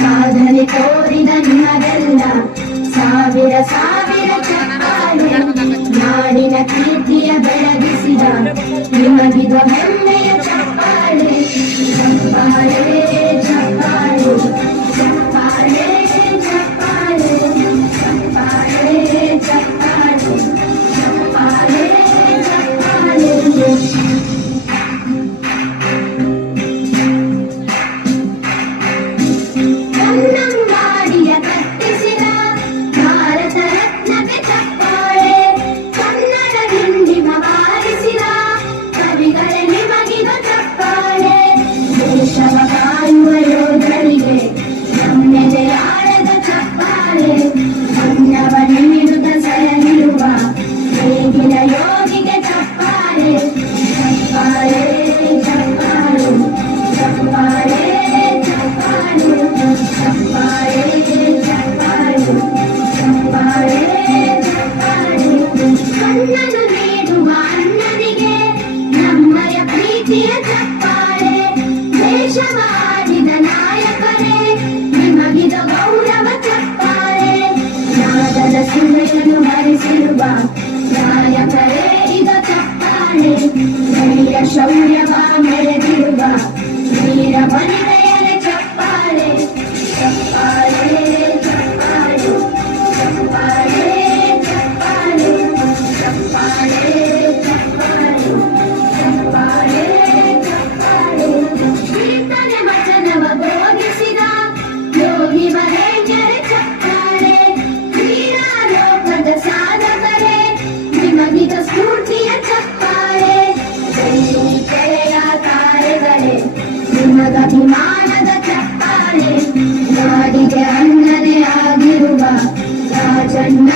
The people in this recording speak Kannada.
ಸಾಧನೆ ತೋರಿದ ನಿಮಗೆಲ್ಲ ಸಾವಿರ ಸಾವಿರ ಚಪ್ಪಾಳೆ. ನಾಡಿನ ಕೀರ್ತಿಯ ಬೆಳಗಿಸಿದ ನಿಮಗಿದು ಹೆಮ್ಮೆಯ ಚಪ್ಪಾಳೆ. ಚಪ್ಪಾಳೆ ಚಪ್ಪಾಳೆ ಚಪ್ಪಾಳೆ ಚಪ್ಪಾಳೆ ಚಪ್ಪಾಳೆ ಚಪ್ಪಾಳೆ ಚಪ್ಪಾಳೆ ಚಪ್ಪಾಳೆ. ಕನ್ನಂಬಾಡಿಯ ಕಟ್ಟಿಸಿದ ಭಾರತ ರತ್ನಕ್ಕೆ ಚಪ್ಪಾಳೆ. ಕನ್ನಡ ದಿಂಡಿಮ ಬಾರಿಸಿದ ಕವಿಗಳೇ ನಿಮಗಿದು ಚಪ್ಪಾಳೆ. ದೇಶವ ಕಾಯುವ ಯೋಧರಿಗೆ ನಮ್ಮೆದೆಯಾಳದ ಚಪ್ಪಾಳೆ. ಅನ್ನವ ನೀಡುತ್ತ ಸರಣಿರುವ ನೇಗಿಲ ಯೋಗಿಗೆ ಚಪ್ಪಾಳೆ. ಚಪ್ಪಾಳೆ ಚಪ್ಪಾಳೆ ಚಪ್ಪಾಳೆ ಚಪ್ಪಾಳೆ ಚಪ್ಪಾಳೆ ಚಪ್ಪಾಳೆ ಚಪ್ಪಾಳೆ ಚಪ್ಪಾಳೆ. ಕಣ್ಣನು ನೀಡುವ ಅಣ್ಣನಿಗೆ ನಮ್ಮಯ ಪ್ರೀತಿಯ ಚಪ್ಪಾಳೆ. ದೇಶವಾಡಿದ ನಾಯಕರೇ ನಿಮಗಿದು ಗೌರವ ಚಪ್ಪಾಳೆ. ನಾದದ ಸುಳೆಯನ್ನು ಹರಿಸಿರುವ ನಾಯಕರೇ ಇದು ಚಪ್ಪಾಳೆ. ಧೈರ್ಯ ಶೌರ್ಯವ ಮೆರೆದಿರುವ ವೀರ ವನಿತೆಯರ ಚಪ್ಪಾಳೆ. ಚಪ್ಪಾಳೆ ಚಪ್ಪಾಳೆ ಚಪ್ಪಾಳೆ ಚಪ್ಪಾಳೆ ಚಪ್ಪಾಳೆ ಚಪ್ಪಾಳೆ ಚಪ್ಪಾಳೆ ಚಪ್ಪಾಳೆ. ಕೀರ್ತನೆ ವಚನವ ಬೋಧಿಸಿದ ಯೋಗಿ ವರೇಣ್ಯರ ಚಪ್ಪಾಳೆ. ಕ್ರೀಡಾಲೋಕದ ಸಾಧಕರೇ ನಿಮಗಿದು ಸ್ಫೂರ್ತಿಯ ಚಪ್ಪಾಳೆ. ಕೆರೆಯ ತಾರೆಗಳೇ ನಿಮಗಭಿಮಾನದ ಚಪ್ಪಾಳೆ. ನಾಡಿಗೆ ಅನ್ನನೇ ಆಗಿರುವ ರಾಜಣ್ಣ